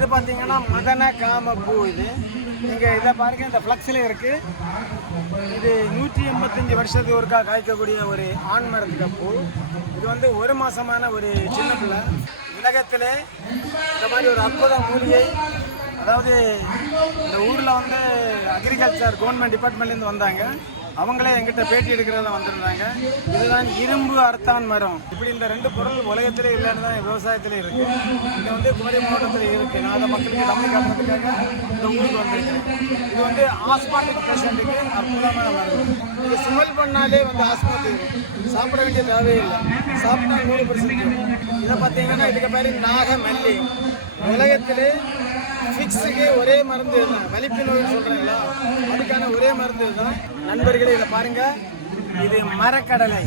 இது பார்த்தீங்கன்னா மதன காம பூ இது. நீங்கள் இதை பாருங்க இந்த ஃப்ளக்ஸில் இருக்குது இது நூற்றி எண்பத்தஞ்சு வருஷத்துக்கு ஒருக்கா காய்க்கக்கூடிய ஒரு ஆண் மரத்துக்கு பூ. இது வந்து ஒரு மாசமான ஒரு சின்ன பிள்ளை. உலகத்திலே இந்த மாதிரி ஒரு அற்புத மூலிகை அதாவது இந்த ஊரில் வந்து அக்ரிகல்ச்சர் கவர்மெண்ட் டிபார்ட்மெண்ட்லேருந்து வந்தாங்க. அவங்களே எங்கிட்ட பேட்டி எடுக்கிறதா வந்திருந்தாங்க. இதுதான் இரும்பு அர்த்தான் மரம். இப்படி இந்த ரெண்டு பொருள் உலகத்திலே இல்லைன்னு தான் விவசாயத்தில் இருக்கு. இது வந்து குமரி மாவட்டத்தில் இருக்கு. நான் அதை மக்களுக்கு தமிழ் காட்டுறதுக்காக இந்த ஊருக்கு வந்திருக்கேன். இது வந்து ஆஸ்மாட்டிக் பேஷண்ட்டுக்கு அற்புதமான மருந்து. இது ஸ்மெல் பண்ணாலே வந்து ஆஸ்மா சாப்பிட வேண்டிய தேவையில்லை சாப்பிட்டா நூறு பர்சன்ட் இதை பார்த்தீங்கன்னா இதுக்கு பேர் நாகமல்லி. உலகத்திலே ஃபிக்ஸுக்கு ஒரே மருந்து இதுதான் வலிப்பு நோய் சொல்கிறீங்களா அதுக்கான ஒரே மருந்து இதுதான் நண்பர்களே இதை பாருங்கள் இது மரக்கடலை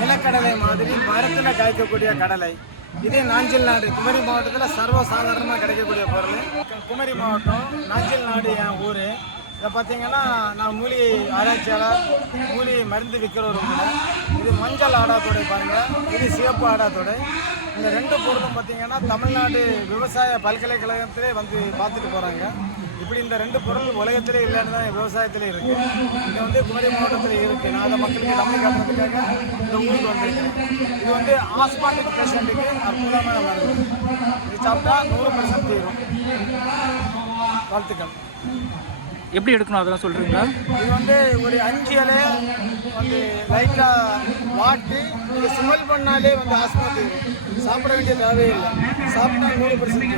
நிலக்கடலை மாதிரி மரத்தில் காய்க்கக்கூடிய கடலை. இது நாஞ்சில் நாடு குமரி மாவட்டத்தில் சர்வசாதாரணமாக கிடைக்கக்கூடிய பொருள். குமரி மாவட்டம் நாஞ்சில் நாடு என் ஊர். இதை பார்த்தீங்கன்னா நான் மூலிகை ஆராய்ச்சியாளர் மூலிகை மருந்து விற்கிறவரும் கூட இது மஞ்சள் ஆடாத்தோடை பாருங்கள் இது சிவப்பு ஆடாத்தோடை இந்த ரெண்டு பொருளும் பார்த்தீங்கன்னா தமிழ்நாடு விவசாய பல்கலைக்கழகத்திலே வந்து பார்த்துட்டு போகிறாங்க இப்படி இந்த ரெண்டு பொருள் உலகத்திலே இல்லைன்னு தான் விவசாயத்திலே இருக்கு. இது வந்து குமரி மாவட்டத்தில் இருக்குது நான் அதை மக்களுக்கு தமிழ் காட்டுறதுக்காக இந்த ஊருக்கு வந்திருக்கேன். இது வந்து ஆஸ்பாட்டிக் பேஷண்ட்டுக்கு அற்புதமான மருந்து. இது சாப்பிட்டா நூறு பர்சன்ட் தீரும். வாழ்த்துக்கள். எப்படி எடுக்கணும் அதெல்லாம் சொல்கிறீங்களா இது வந்து ஒரு அஞ்சு இலைய வந்து லைட்டாக வாட்டி இது ஸ்மெல் பண்ணாலே வந்து ஆஸ்மா சாப்பிட வேண்டிய தேவையில்லை சாப்பிட்டா நூறு பர்சன்ட்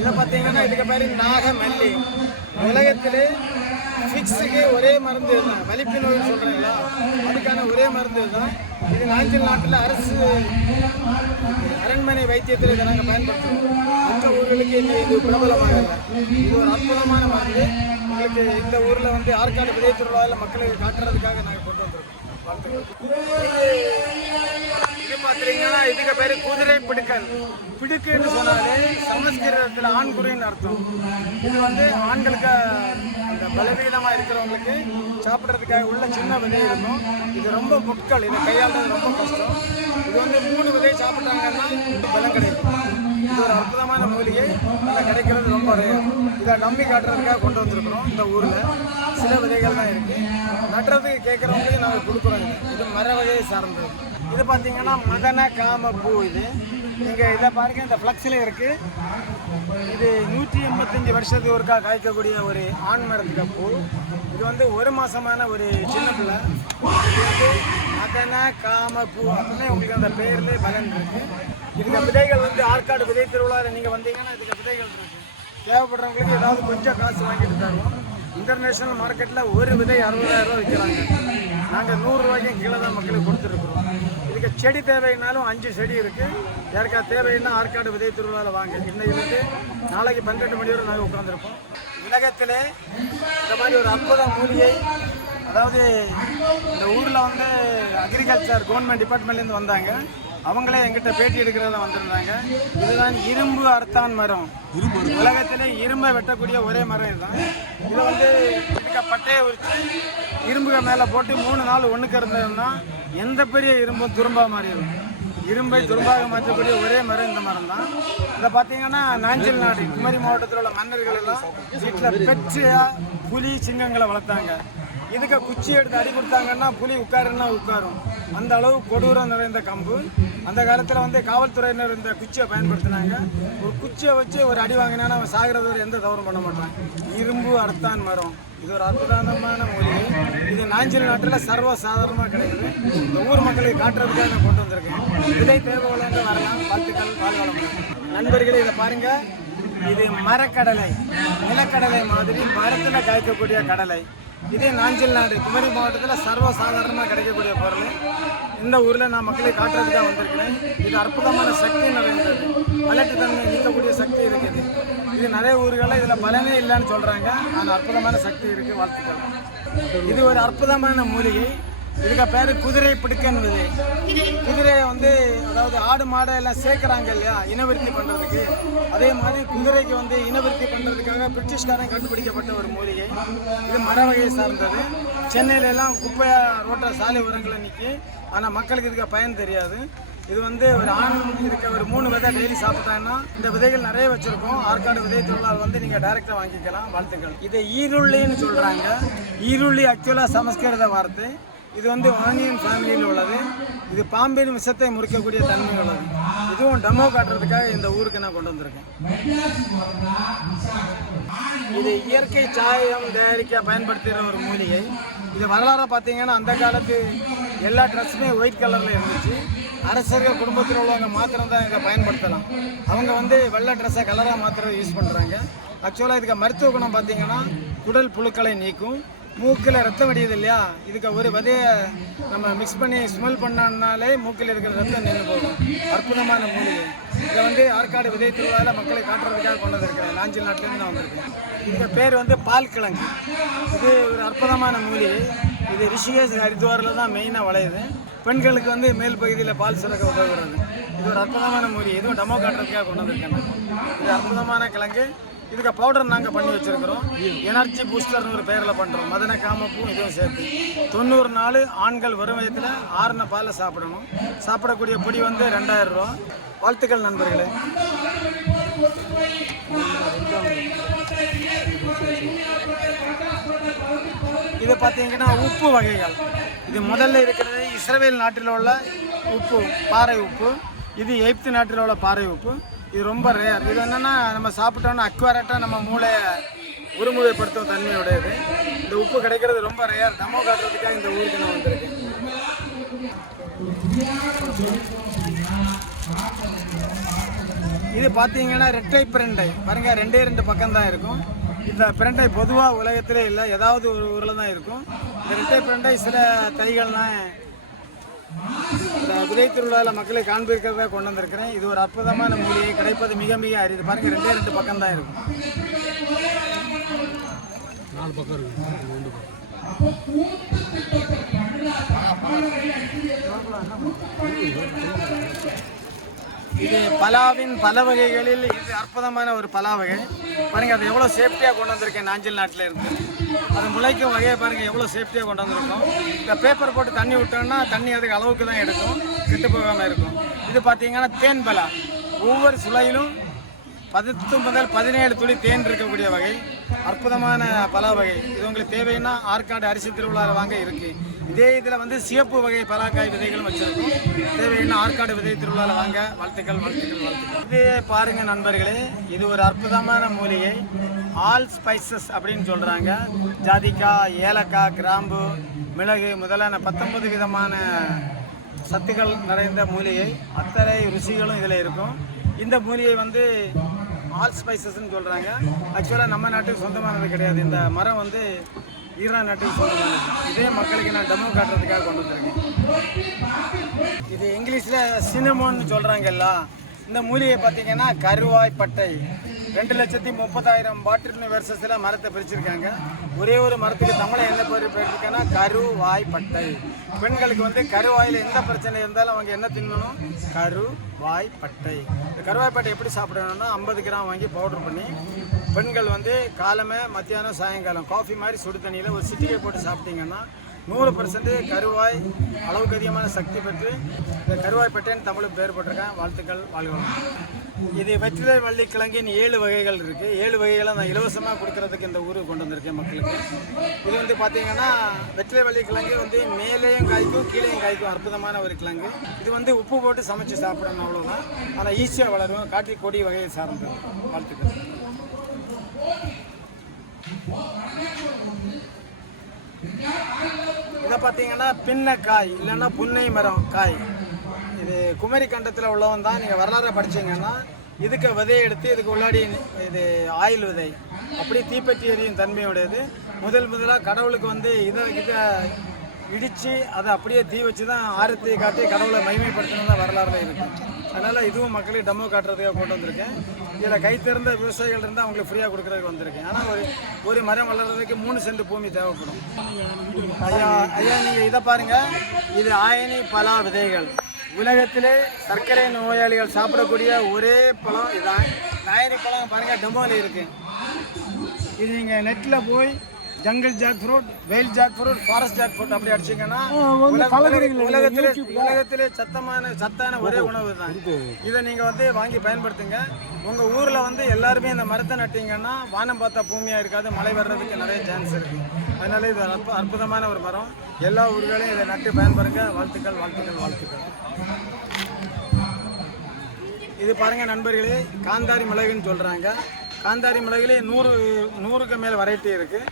இதை பார்த்தீங்கன்னா இதுக்கு பேர் நாகமல்லி. உலகத்திலே ஃபிக்ஸுக்கு ஒரே மருந்து தான் வலிப்பு நோய் சொல்கிறீங்களா அதுக்கான ஒரே மருந்து தான் இது நாஞ்சில் நாட்டில் அரசு அரண்மனை வைத்தியத்தில் இதை நாங்கள் பயன்படுத்துவோம் மற்ற ஊர்களுக்கு இது இது இல்லை. இது ஒரு அற்புதமான மருந்து. உங்களுக்கு இந்த ஊரில் வந்து ஆற்காடு விதை திருவிழாவில் மக்களுக்கு காட்டுறதுக்காக நாங்கள் கொண்டு வந்திருக்கோம். வாழ்த்துக்கள். இதுக்கு பேர்? குதிரை பிடுக்கல். பிடுக்குன்னு சொன்னாலே சமஸ்கிருதத்தில் ஆண் குறின்னு அர்த்தம். இது வந்து ஆண்களுக்கு அந்த பலவீனமாக இருக்கிறவங்களுக்கு சாப்பிட்றதுக்காக உள்ள சின்ன விதை இருக்கும். இது ரொம்ப முட்கள் இதை கையாளுறது ரொம்ப கஷ்டம். இது வந்து மூணு விதை சாப்பிட்டாங்கன்னா பலம் கிடைக்கும். இது ஒரு அற்புதமான மூலிகை. இதில் கிடைக்கிறது ரொம்ப இதை நம்பி காட்டுறதுக்காக கொண்டு வந்திருக்கிறோம் இந்த ஊரில். சில விதைகள் தான் இருக்குது நட்டுறதுக்கு கேட்குறவங்களுக்கு நாங்கள் கொடுக்குறோம் இது. இது மர வகையை சார்ந்தது. இது பார்த்தீங்கன்னா மதன காம பூ இது. நீங்கள் இதை பாருங்க இந்த ஃப்ளக்ஸில் இருக்குது இது நூற்றி எண்பத்தஞ்சு வருஷத்துக்கு ஒருக்கா காய்க்கக்கூடிய ஒரு ஆண் மரத்துக்கு பூ. இது வந்து ஒரு மாசமான ஒரு சின்ன பிள்ளை. இது வந்து மதன காம பூ அப்படின்னு உங்களுக்கு அந்த பேர்லேயே பலன் இருக்குது இதுக்கு விதைகள் வந்து ஆற்காடு விதை திருவிழாவில் நீங்கள் வந்தீங்கன்னா இதுக்கு விதைகள் இருக்குது தேவைப்படுறவங்களுக்கு ஏதாவது கொஞ்சம் காசு வாங்கிட்டு தருவோம். இன்டர்நேஷ்னல் மார்க்கெட்டில் ஒரு விதை அறுபதாயிரம் ரூபா விற்கிறாங்க நாங்கள் நூறுரூவாய்க்கும் கீழே தான் மக்களுக்கு கொடுத்துருக்குறோம் இதுக்கு செடி தேவைன்னாலும் அஞ்சு செடி இருக்குது யாருக்கா தேவைன்னா ஆற்காடு விதை திருவிழாவில் வாங்க. இன்னைக்கு நாளைக்கு பன்னெண்டு மணி வரை நாங்கள் உட்காந்துருப்போம் உலகத்திலே இந்த மாதிரி ஒரு அற்புத மூலிகை அதாவது இந்த ஊரில் வந்து அக்ரிகல்ச்சர் கவர்மெண்ட் டிபார்ட்மெண்ட்லேருந்து வந்தாங்க. அவங்களே எங்கிட்ட பேட்டி எடுக்கிறதா வந்திருந்தாங்க. இதுதான் இரும்பு அர்த்தான் மரம். உலகத்திலே இரும்பை வெட்டக்கூடிய ஒரே மரம் இதுதான். இதை வந்து இதுக்கு பட்டையை உரிச்சு இரும்புக மேலே போட்டு மூணு நாள் ஒன்றுக்கு இருந்ததுன்னா எந்த பெரிய இரும்பும் துரும்பா மாறிடும். இரும்பை துரும்பாக மாற்றக்கூடிய ஒரே மரம் இந்த மரம் தான் இதை பார்த்தீங்கன்னா நாஞ்சில் நாடு குமரி மாவட்டத்தில் உள்ள மன்னர்கள் எல்லாம் வீட்டில் பெற்றையா புலி சிங்கங்களை வளர்த்தாங்க. இதுக்கு குச்சி எடுத்து அடி கொடுத்தாங்கன்னா புலி உட்காருன்னா உட்காரும். அந்த அளவு கொடூரம் நிறைந்த கம்பு. அந்த காலத்தில் வந்து காவல்துறையினர் இந்த குச்சியை பயன்படுத்தினாங்க. ஒரு குச்சியை வச்சு ஒரு அடி வாங்கினா அவன் சாகிறது ஒரு எந்த தவறும் பண்ண மாட்டான். இரும்பு அர்த்தான் மரம். இது ஒரு அற்புதமான மொழி. இது நாஞ்சில் நாட்டில் சர்வ சாதாரணமாக கிடைக்குது. இந்த ஊர் மக்களுக்கு காட்டுறதுக்காக நான் கொண்டு வந்திருக்கேன். விதை தேவை வரலாம். வாழ்த்துக்கள் வாழ்வளம் நண்பர்களே இதை பாருங்கள் இது மரக்கடலை. நிலக்கடலை மாதிரி மரத்தில் காய்க்கக்கூடிய கடலை. இதே நாஞ்சில் நாடு குமரி மாவட்டத்தில் சர்வ சாதாரணமாக கிடைக்கக்கூடிய பொருள். இந்த ஊரில் நான் மக்களை காட்டுறதுக்காக வந்திருக்கிறேன். இது அற்புதமான சக்தி நிறைந்தது. வளர்ச்சி தன்மை நீக்கக்கூடிய சக்தி இருக்குது. இது நிறைய ஊர்களில் இதில் பலனே இல்லைன்னு சொல்கிறாங்க ஆனால் அற்புதமான சக்தி இருக்குது வாழ்த்துக்கள். இது ஒரு அற்புதமான மூலிகை. இதுக்கு பேர் குதிரை பிடிக்கன் விதை குதிரையை வந்து அதாவது ஆடு மாடை எல்லாம் சேர்க்குறாங்க இல்லையா? இனவிருத்தி பண்ணுறதுக்கு அதே மாதிரி குதிரைக்கு வந்து இனவிருத்தி பண்ணுறதுக்காக பிரிட்டிஷ்காரன் கண்டுபிடிக்கப்பட்ட ஒரு மூலிகை. இது மர வகையை சார்ந்தது சென்னையிலலாம் குப்பையாக ரோட்டில் சாலை உரங்களை நிற்கி ஆனால் மக்களுக்கு இதுக்கு பயன் தெரியாது. இது வந்து ஒரு ஆண் இருக்க ஒரு மூணு விதை டெய்லி சாப்பிட்டாங்கன்னா இந்த விதைகள் நிறைய வச்சுருக்கோம். ஆற்காடு விதை திருவிழாவில் வந்து நீங்கள் டைரெக்டாக வாங்கிக்கலாம். வாழ்த்துக்கள். இது ஈருள்ளின்னு சொல்கிறாங்க ஈருள்ளி ஆக்சுவலாக சமஸ்கிருத வார்த்தை. இது வந்து ஆனியன் ஃபேமிலியில் உள்ளது. இது பாம்பின் விஷத்தை முறிக்கக்கூடிய தன்மை உள்ளது. இதுவும் டெமோ காட்டுறதுக்காக இந்த ஊருக்கு நான் கொண்டு வந்திருக்கேன். இது இயற்கை சாயம் தயாரிக்க பயன்படுத்துகிற ஒரு மூலிகை. இது வரலாறு பார்த்தீங்கன்னா அந்த காலத்து எல்லா ட்ரெஸ்ஸுமே ஒயிட் கலரில் இருந்துச்சு. அரசர்கள் குடும்பத்தில் உள்ளவங்க மாத்திரம் தான் இதை பயன்படுத்தலாம். அவங்க வந்து வெள்ளை ட்ரெஸ்ஸை கலராக மாத்திரம் யூஸ் பண்ணுறாங்க ஆக்சுவலாக இதுக்கு மருத்துவ குணம் பார்த்தீங்கன்னா குடல் புழுக்களை நீக்கும் மூக்கில் ரத்தம் வடியுது இல்லையா? இதுக்கு ஒரு விதையை நம்ம மிக்ஸ் பண்ணி ஸ்மெல் பண்ணாலே மூக்கில் இருக்கிற ரத்தம் நின்று போகும். அற்புதமான மூலிகை. இதை வந்து ஆற்காடு விதை திருவிழாவில் மக்களை காட்டுறதுக்காக கொண்டு வந்திருக்கிறேன் நாஞ்சில் நாட்டிலேருந்து நான் வந்திருக்கேன். இந்த பேர் வந்து பால் கிழங்கு. இது ஒரு அற்புதமான மூலிகை. இது ரிஷிகேஷ் ஹரித்வாரில் தான் மெயினாக வளையுது. பெண்களுக்கு வந்து மேல் பகுதியில் பால் சுரக்க உதவுகிறது. இது ஒரு அற்புதமான மூலிகை. இதுவும் டமோ காட்டுறதுக்காக கொண்டு வந்திருக்கேன் இது அற்புதமான கிழங்கு. இதுக்கு பவுடர் நாங்கள் பண்ணி வச்சுருக்கிறோம். எனர்ஜி பூஸ்டர்னு ஒரு பெயரில் பண்ணுறோம் மதன காமப்பும் இதுவும் சேர்த்து. தொண்ணூறு நாள் ஆண்கள் வரும் வயதில் ஆறுன பாலில் சாப்பிடணும். சாப்பிடக்கூடிய பொடி வந்து ரெண்டாயிரம் ரூபா. வாழ்த்துக்கள் நண்பர்களே. இது பார்த்தீங்கன்னா உப்பு வகைகள். இது முதல்ல இருக்கிறது இஸ்ரேல் நாட்டில் உள்ள உப்பு பாறை உப்பு. இது எகிப்து நாட்டில் உள்ள பாறை உப்பு. இது ரொம்ப ரேர் இது என்னென்னா நம்ம சாப்பிட்டோன்னா அக்வாரட்டாக நம்ம மூளையை உருமுறைப்படுத்தும் தன்மையுடையது. இந்த உப்பு கிடைக்கிறது ரொம்ப ரேர் டமோ காட்டுறதுக்காக இந்த ஊருக்கு நான் வந்திருக்கேன். இது பார்த்தீங்கன்னா ரெட்டை பிரண்டை பாருங்க ரெண்டே ரெண்டு பக்கம் தான் இருக்கும். இந்த பிரண்டை பொதுவாக உலகத்திலே இல்லை ஏதாவது ஒரு ஊரில் தான் இருக்கும். இந்த ரெட்டை பிரண்டை சில தைகள்லாம் இந்த விதை திருவிழாவில் மக்களை காண்பிக்கிறத கொண்டு வந்திருக்கிறேன். இது ஒரு அற்புதமான மூலிகை கிடைப்பது மிக மிக அரிது. பாருங்க ரெண்டே ரெண்டு பக்கம் தான் இருக்கும். நாலு பக்கம் இருக்கு. இது பலாவின் பல வகைகளில் இது அற்புதமான ஒரு பலா வகை. பாருங்க அது எவ்வளோ சேஃப்டியாக கொண்டு வந்திருக்கேன் நாஞ்சில் நாட்டில் இருந்து. அது முளைக்கும் வகையை பாருங்க எவ்வளோ சேஃப்டியாக கொண்டு வந்திருக்கோம். இந்த பேப்பர் போட்டு தண்ணி விட்டோம்னா தண்ணி அதுக்கு அளவுக்கு தான் எடுக்கும் கெட்டு போகாமல் இருக்கும். இது பார்த்தீங்கன்னா தேன் பலா. ஒவ்வொரு சுளையிலும் பத்து முதல் பதினேழு துளி தேன் இருக்கக்கூடிய வகை. அற்புதமான பல வகை. இது உங்களுக்கு தேவைன்னா ஆற்காடு அரிசி திருவிழாவில் வாங்க இருக்கு. இதே இதில் வந்து சிவப்பு வகை பலாக்காய் விதைகளும் வச்சிருக்கோம். தேவைன்னா ஆற்காடு விதை திருவிழாவில் வாங்க. வாழ்த்துக்கள் வாழ்த்துக்கள் வாழ்த்துக்கள். இது பாருங்க நண்பர்களே இது ஒரு அற்புதமான மூலிகை. ஆல் ஸ்பைசஸ் அப்படின்னு சொல்கிறாங்க ஜாதிக்காய் ஏலக்காய் கிராம்பு மிளகு முதலான பத்தொன்பது விதமான சத்துக்கள் நிறைந்த மூலிகை. அத்தனை ருசிகளும் இதில் இருக்கும். இந்த மூலிகை வந்து ஆல் ஸ்பைசஸ்ன்னு சொல்கிறாங்க ஆக்சுவலாக நம்ம நாட்டுக்கு சொந்தமானது கிடையாது. இந்த மரம் வந்து ஈரான் நாட்டுக்கு சொந்தமானது. இதே மக்களுக்கு நான் டெமோ காட்டுறதுக்காக கொண்டு வந்திருக்கேன். இது இங்கிலீஷில் சினமோன்னு சொல்கிறாங்கல்ல இந்த மூலிகை பார்த்தீங்கன்னா கருவாய் பட்டை. ரெண்டு லட்சத்தி முப்பதாயிரம் பாட்டில் வருஷத்தில் மரத்தை பிரிச்சிருக்காங்க. ஒரே ஒரு மரத்துக்கு தமிழை என்ன பேர் போயிருக்கேன்னா கருவாய் பட்டை பெண்களுக்கு வந்து கருவாயில் எந்த பிரச்சனை இருந்தாலும் அவங்க என்ன தின்னணும்? கருவாய் பட்டை இந்த கருவாய் பட்டை எப்படி சாப்பிடணும்னா ஐம்பது கிராம் வாங்கி பவுடர் பண்ணி பெண்கள் வந்து காலமே மத்தியானம் சாயங்காலம் காஃபி மாதிரி சுடு தண்ணியில் ஒரு சிட்டிகை போட்டு சாப்பிட்டீங்கன்னா நூறு பர்சன்ட் கருவாய் அளவுக்கு அதிகமான சக்தி பெற்று இந்த கருவாய் பட்டேன்னு தமிழுக்கு பேர் போட்டிருக்கேன் வாழ்த்துக்கள் வாழ்க இது வெற்றிலை வள்ளி கிழங்கின் ஏழு வகைகள் இருக்குது ஏழு வகைகளை நான் இலவசமாக கொடுக்கறதுக்கு இந்த ஊருக்கு கொண்டு வந்திருக்கேன் மக்களுக்கு. இது வந்து பார்த்தீங்கன்னா வெற்றிலை வள்ளி கிழங்கு வந்து மேலேயும் காய்க்கும் கீழேயும் காய்க்கும் அற்புதமான ஒரு கிழங்கு. இது வந்து உப்பு போட்டு சமைச்சு சாப்பிடணும் அவ்வளோதான் ஆனால் ஈஸியாக வளரும். காட்டி கொடி வகையை சார்ந்தது வாழ்த்துக்கள். இதை பார்த்தீங்கன்னா பின்னக்காய் இல்லைன்னா புன்னை மரம் காய். இது குமரி கண்டத்தில் உள்ளவன் தான் நீங்கள் வரலாறை படிச்சீங்கன்னா இதுக்கு விதையை எடுத்து இதுக்கு உள்ளாடி இது ஆயில் விதை. அப்படி தீப்பெட்டி எரியும் தன்மையுடையது. முதல் முதலாக கடவுளுக்கு வந்து இதை கிட்ட இடித்து அதை அப்படியே தீ வச்சு தான் ஆரத்தி காட்டி கடவுளை மகிமைப்படுத்தணும் தான் வரலாறுல இருக்கு. அதனால் இதுவும் மக்களுக்கு டெமோ காட்டுறதுக்காக கொண்டு வந்திருக்கேன். இதில் கை திறந்த விவசாயிகள் இருந்தால் அவங்களுக்கு ஃப்ரீயாக கொடுக்குறதுக்கு வந்திருக்கேன். ஆனால் ஒரு ஒரு மரம் வளர்கிறதுக்கு மூணு சென்ட் பூமி தேவைப்படும். ஐயா ஐயா நீங்கள் இதை பாருங்கள் இது ஆயனி பலா விதைகள். உலகத்திலே சர்க்கரை நோயாளிகள் சாப்பிடக்கூடிய ஒரே பழம் இதான். ஆயனி பழம் பாருங்கள் டெம்போவில் இருக்குது இது நீங்கள் நெட்டில் போய் jungle jackfruit wild jackfruit forest jackfruit அப்படி அடிச்சீங்கன்னா உலக- உலகத்திலே உலகத்திலே சத்தமான சத்தான ஒரே உணவு தான் இதை நீங்கள் வந்து வாங்கி பயன்படுத்துங்க. உங்கள் ஊரில் வந்து எல்லாருமே இந்த மரத்தை நட்டீங்கன்னா வானம் பார்த்தா பூமியாக இருக்காது மழை வர்றதுக்கு நிறைய சான்ஸ் இருக்குது அதனால இது அற்ப அற்புதமான ஒரு மரம். எல்லா ஊர்களையும் இதை நட்டு பயன்படுங்க. வாழ்த்துக்கள் வாழ்த்துக்கள் வாழ்த்துக்கள். இது பாருங்க நண்பர்களே காந்தாரி மிளகுன்னு சொல்கிறாங்க காந்தாரி மிளகுலே நூறு நூறுக்கு மேல் வெரைட்டி இருக்குது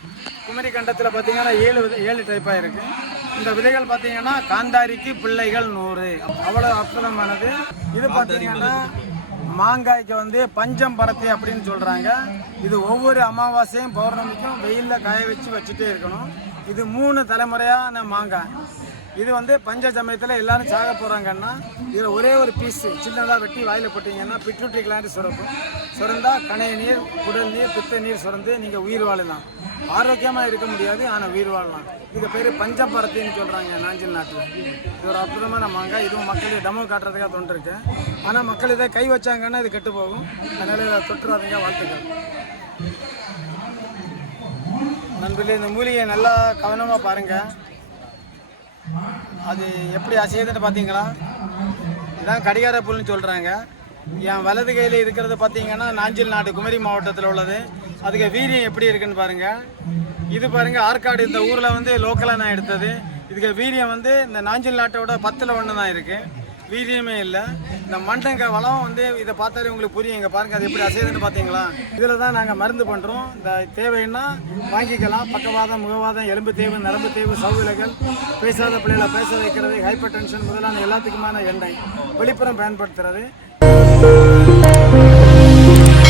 குமரி கண்டத்தில் பார்த்தீங்கன்னா ஏழு வித- ஏழு டைப்பாக இருக்குது இந்த விதைகள் பார்த்தீங்கன்னா காந்தாரிக்கு பிள்ளைகள் நூறு. அவ்வளோ அற்புதமானது. இது பார்த்தீங்கன்னா மாங்காய்க்கு வந்து பஞ்சம் பரத்தி அப்படின்னு சொல்கிறாங்க இது ஒவ்வொரு அமாவாசையும் பௌர்ணமிக்கும் வெயிலில் காய வச்சு வச்சுட்டே இருக்கணும். இது மூணு தலைமுறையான மாங்காய். இது வந்து பஞ்ச சமயத்தில் எல்லாரும் சாக போகிறாங்கன்னா இதில் ஒரே ஒரு பீஸ் சின்னதாக வெட்டி வாயில் போட்டிங்கன்னா பிட்ரூட்ரி கிளாண்டு சுரக்கும். சுரந்தா கணை நீர் குடல் நீர் பித்த நீர் சுரந்து நீங்கள் உயிர் வாழலாம். ஆரோக்கியமாக இருக்க முடியாது ஆனால் உயிர் வாழலாம். இதுக்கு பேர் பஞ்சபரத்தின்னு சொல்கிறாங்க நாஞ்சில் நாட்டில். இது ஒரு அற்புதமான மாங்காய் இதுவும் மக்களுக்கு டமோ காட்டுறதுக்காக தொண்டிருக்கு ஆனால் மக்கள் இதை கை வச்சாங்கன்னா இது கெட்டு போகும். அதனால் இதை தொட்டுறாதீங்க வாழ்த்துக்கள். நண்பர்களே இந்த மூலிகையை நல்லா கவனமாக பாருங்கள் அது எப்படி அசையுதுன்னு பார்த்தீங்களா இதான் கடிகார புல்னு சொல்கிறாங்க என் வலது கையில் இருக்கிறது பார்த்தீங்கன்னா நாஞ்சில் நாடு குமரி மாவட்டத்தில் உள்ளது. அதுக்கு வீரியம் எப்படி இருக்குன்னு பாருங்கள் இது பாருங்கள் ஆற்காடு இந்த ஊரில் வந்து லோக்கலாக நான் எடுத்தது. இதுக்கு வீரியம் வந்து இந்த நாஞ்சில் நாட்டோட பத்தில் ஒன்று தான் இருக்குது வீரியமே இல்லை. இந்த மண்டங்க வளம் வந்து இதை பார்த்தாலே உங்களுக்கு புரியும். இங்கே பாருங்கள் அது எப்படி அசையுதுன்னு பார்த்தீங்களா இதில் தான் நாங்கள் மருந்து பண்ணுறோம் இந்த தேவைன்னா வாங்கிக்கலாம். பக்கவாதம் முகவாதம் எலும்பு தேய்வு நரம்பு தேய்வு சவுவிலகள் பேசாத பிள்ளைகளை பேச வைக்கிறது ஹைப்பர் டென்ஷன் முதலான எல்லாத்துக்குமான எண்ணெய் வெளிப்புறம் பயன்படுத்துறது. Thank you.